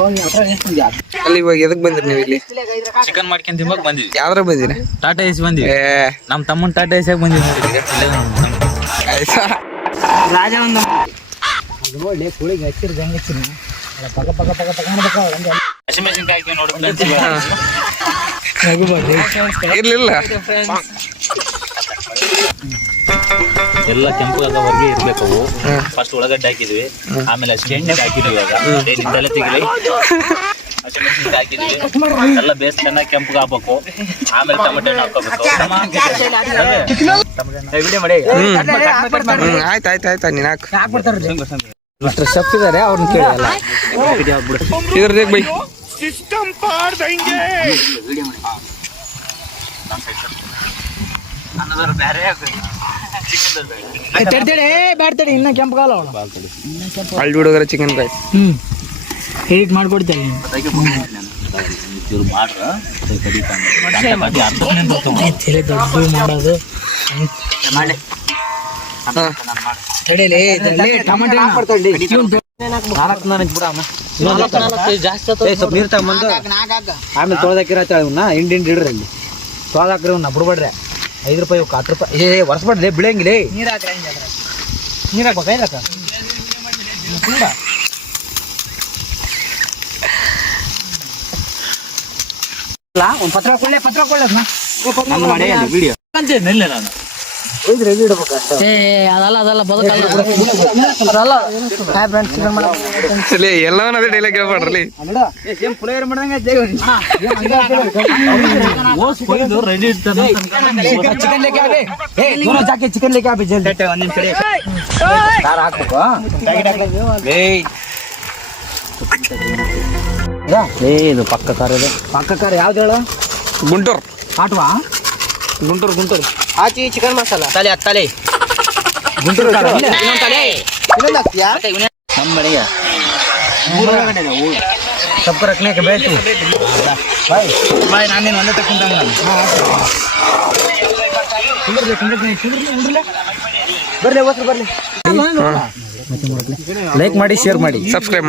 ಅಲ್ಲಿ ಇವಾಗ ಎದಕ್ ಬಂದ್ರಿ ನೀವು ಇಲ್ಲಿ? ಚಿಕನ್ ಮಾಡ್ಕೊಂಡ್ ತಿಂಬಕ್ ಬಂದಿದ್ವಿ. ಯಾವ್ದ್ರ ಬಂದಿರಿ? ಟಾಟಾ ಐಸ್ ಬಂದಿವಿ ನಮ್ ತಮ್ಮನ್ ಟಾಟಾ ಎಸಿಯಾಗ ಬಂದಿವಿ ರಾಜ ಒಂದು ನೋಡಿ ಕೋಳಿಗೆ ಹಚ್ಚಿರ್ ಪಕ್ಕ ಪಕ್ಕ ಪಕ್ಕ ಪಕ್ಕ ಮಾಡ್ಬೇಕು ಹಸಿಮೆಣಸಿನ್ಕಾಯಿ ನೋಡು. ಇರ್ಲಿಲ್ಲ ಎಲ್ಲ ಕೆಂಪುಗಾದವರೆಗೆ ಇರ್ಬೇಕು ಅವು ಫಸ್ಟ್ ಉಳ್ಳಾಗಡ್ಡೆ ಹಾಕಿದ್ವಿ ಆಮೇಲೆ ಹಸಿಮೆಣಸಿನ್ಕಾಯಿ ಹಾಕಿದ್ವಿ ಇವಾಗ ಡೈಲಿ ತಲೆ ತೆಗಿಲಿ ಹಾಕಿದ್ವಿ ಎಲ್ಲ ಬೇಸ್ ಚೆನ್ನಾಗಿ ಕೆಂಪು ಹಾಕ್ಬೇಕು ಆಮೇಲೆ ಟೊಮೆಟೊ ಹಾಕೋಬೇಕು ಆಯ್ತು ಆಯ್ತು ಆಯ್ತು ನೀನ್ ಹಾಕು ಶೆಫ್ ಇದಾರೆ ಅವ್ರನ್ನ ಕೇಳಿ ಎಲ್ಲ ಇದ್ರದ್ದು ಬೈ ತಡಿ ಬ್ಯಾಡ್ತಡಿ ಇನ್ನ ಕೆಂಪು ಕಾಲ ಅವಳು. ಅಲ್ಲಿ ಹುಡುಗರ ಚಿಕನ್ ಕಾಯಿ ಹ್ಮ್. ಹೇಟ್ ಮಾಡ್ಕೊಡ್ತೇನೆ ಇವ್ರು ಮಾಡ್ರ ತಲೆ ದೊಡ್ಡ ಮಾಡೋದು. ಹಾ. ತಡಿಲಿ ಟಮಾಟೆ ನಾಲ್ಕು ನನಗೆ ಬಿಡಮ್ಮ ಸ್ವಲ್ಪ ನೀರು ತಗೊಂಬಂದು ಆಮೇಲೆ ತೊಳೆದಾಕಿರತ್ತ ಇವನ್ನ ಹಿಂಡಿ ಹಿಂಡಿ ಇಡ್ರಿ ಇಲ್ಲಿ ತೊಳೆದಾಕ್ರಿ ಇವನ್ನ ಬಿಡ್ಬೇಡ್ರಿ. ಐದು ರೂಪಾಯಿ ಇವಕ್ಕೆ ಹತ್ತು ರೂಪಾಯಿ. ಏ ವರ್ಷ ಬಿಳಂಗಿಲ್ಲ. ನೀರು ಹಾಕ್ರಿ ನೀರು ಹಾಕ್ಬೇಕಾ ತುಂಬ ಒಂದು ಪತ್ರ ಕೊಳ್ಳೆ ಪತ್ರ ಕೊಳ್ಳೆ ವಿಡಿಯೋ ನಿಲ್ಲ ನಾನು. ಅದಲ್ಲ ಅದಲ್ಲ ಬದುಕಲ್ಲ. ಅದಲ್ಲ. ಹಾಯ್ ಫ್ರೆಂಡ್ಸ್ ಚಿಕನ್ ಮಾಡೋದು ಲೇ ಎಲ್ಲವನ್ನ ಅದೇ ಡೈಲಾಗ್ ಹೇಳ್ಬಾಡ್ರಲ್ಲಿ ಸೇಮ್ ಪುಳಿಯೋಗರೆ ಮಾಡ್ದಂಗೆ ರೆಡಿ ಇರ್ತಾನೆ ಚಿಕನ್ ಲೇಕೆ ಆಬೆ ಏ ದೋನೋ ಜಾಕೆ ಚಿಕನ್ ಲೇಕೆ ಆಬೆ ಜಲ್ದಿ. ಒಂದ್ ನಿಮಿಷ ಕಡೆ ಖಾರ ಹಾಕ್ಬೇಕು ಏಯ್. ಏ ಇದು ಪಕ್ಕ ಕಾರ ಇದು. ಪಕ್ಕ ಕಾರ್ ಯಾವ್ದು ಹೇಳ? ಗುಂಟೂರ್. ಆಟ್ವಾ? ಗುಂಟೂರ್ ಗುಂಟೂರು. ಆಚಿ ಚಿಕನ್ ಮಸಾಲ. ತಲೆ ಹತ್ತಲೆ ತಲೆ. ಗುಂಟೂರು ಇನ್ನೊಂದು ತಲೆ. ಇನ್ನೊಂದು ಹಾಕ್ತೀಯಾ? ನಮ್ಮ ಮನೆಗೆ ಸಬ್ಕ ರಕ್ನೇಕೆ ಬೇಕು ಬಾಯ್. ಬಾಯ್ ನಾನೇನು ಒಂದೇ ಕುಂದ್ರಲಿ ಬರ್ಲಿ ಬರ್ಲಿ. ಲೈಕ್ ಮಾಡಿ ಶೇರ್ ಮಾಡಿ. ಸಬ್ಸ್ಕ್ರೈಬ್ ಮಾಡಿ.